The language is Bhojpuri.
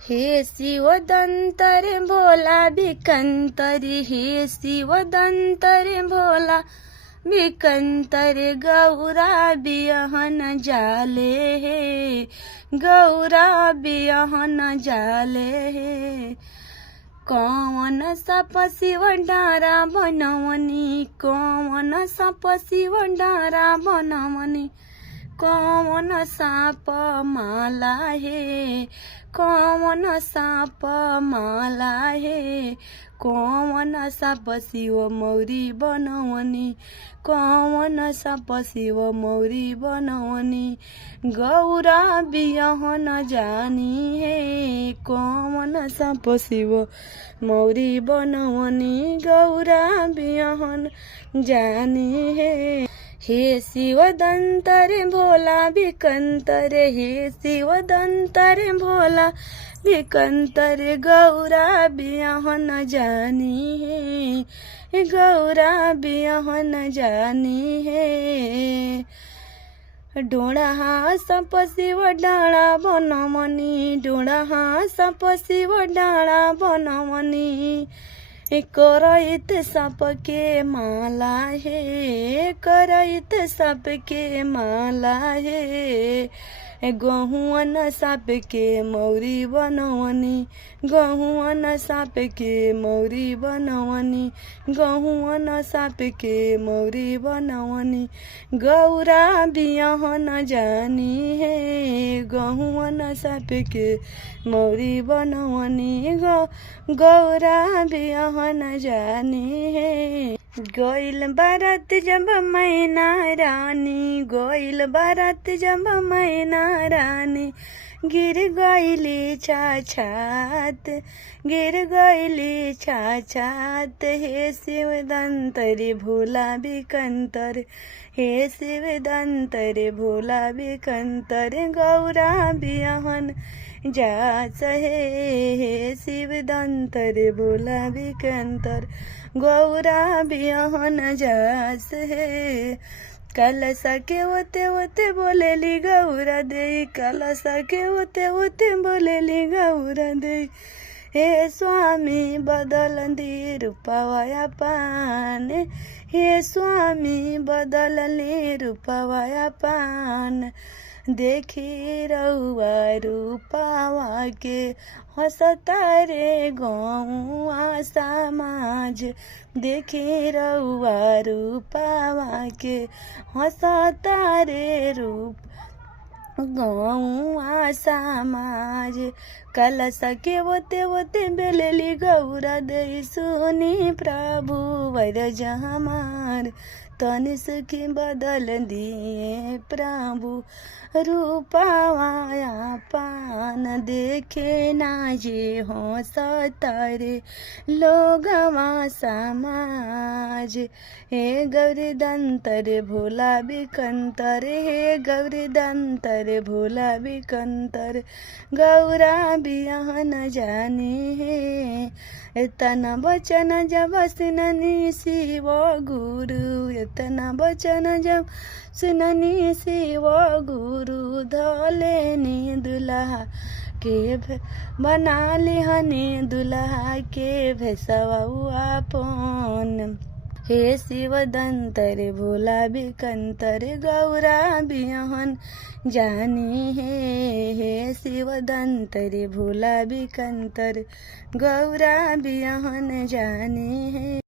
हे शिवदंतर भोला भिकंतर, हे शिवदंतर भोला भिकंतर, गौरा बियहन जाले हे, गौरा बियहन जाले हे। कौन सप शिव डारा बनवनी, कौन सप शिव डारा बनवनी, कौन साप माला हे, कौन साप माला हे, कौन साप शिव मौरी बनवनी, कौन साप शिव मौरी बनवनी, गौरा बियहन जानी हे, कौन साप शिव मौरी बनवनी, गौरा बियहन जानी हे। हे शिवदंतर भोला भिकंतर, हे शिवदंतर भोला भिकंतर, गौरा बियहन जानी हे, गौरा बियहन जानी हे। डोड़ा सप शिव डाड़ा बनमनी, डोड़ा सप शिव डाड़ा बनमनी, करैत सप के माला हे, करैत सप के माला हे। गहुअन साप के मौरी बनवनी, गहुअन साप के मौरी बनवनी, गहुअन साप के मौरी बनवनी, गौरा बियहन जानी हे, गहुअन साप के मौरी बनवनी, गौरा बियहन जानी हे। गइल बारात जब मैना रानी, गइल बारात जब मैना रानी, गिर गइली छाछात, गिर गइली छाछात। हे शिवदंतर भोला भिकंतर, हे शिवदंतर भोला भिकंतर, गौरा बियहन जास हे, शिवदंतर भोला भिकंतर, गौरा बियहन जास हे। कलसा के ओते ओते बोलेली गौरा दे, कलसा के ओते ओते बोलेली गौरा दे। हे स्वामी बदल दी रूपवाया पान, हे स्वामी बदल ले रूपवाया पान। देखी रउआ रूपावा के हंसता रे गौआ समाज, देखी रउआ रूपावा के हंसता रे रूप गौआ समाज। कलश के ओते ओते बेलेली गौरा दे, सुनी प्रभु वरज हमार, तनि सुखी बदल दिए प्रभु रूपावाया पान। देखे ना जे हंसता रे लोगवा समाज। हे गौरी दंतर भोला भिकंतर, हे गौरी दंतर भोला भिकंतर, गौरा बियहन जानी हे। इतना वचन जब सुननी शिव गुरु, इतना वचन जब सुननी शिव गुरु, धलेनी दुल्हा के बना लिहनी दुल्हा के भेसवा अपन। हे शिवदंतर भोला भिकंतर, गौरा बियहन जानी हे, हे शिवदंतर भोला भिकंतर, गौरा बियहन जानी हे।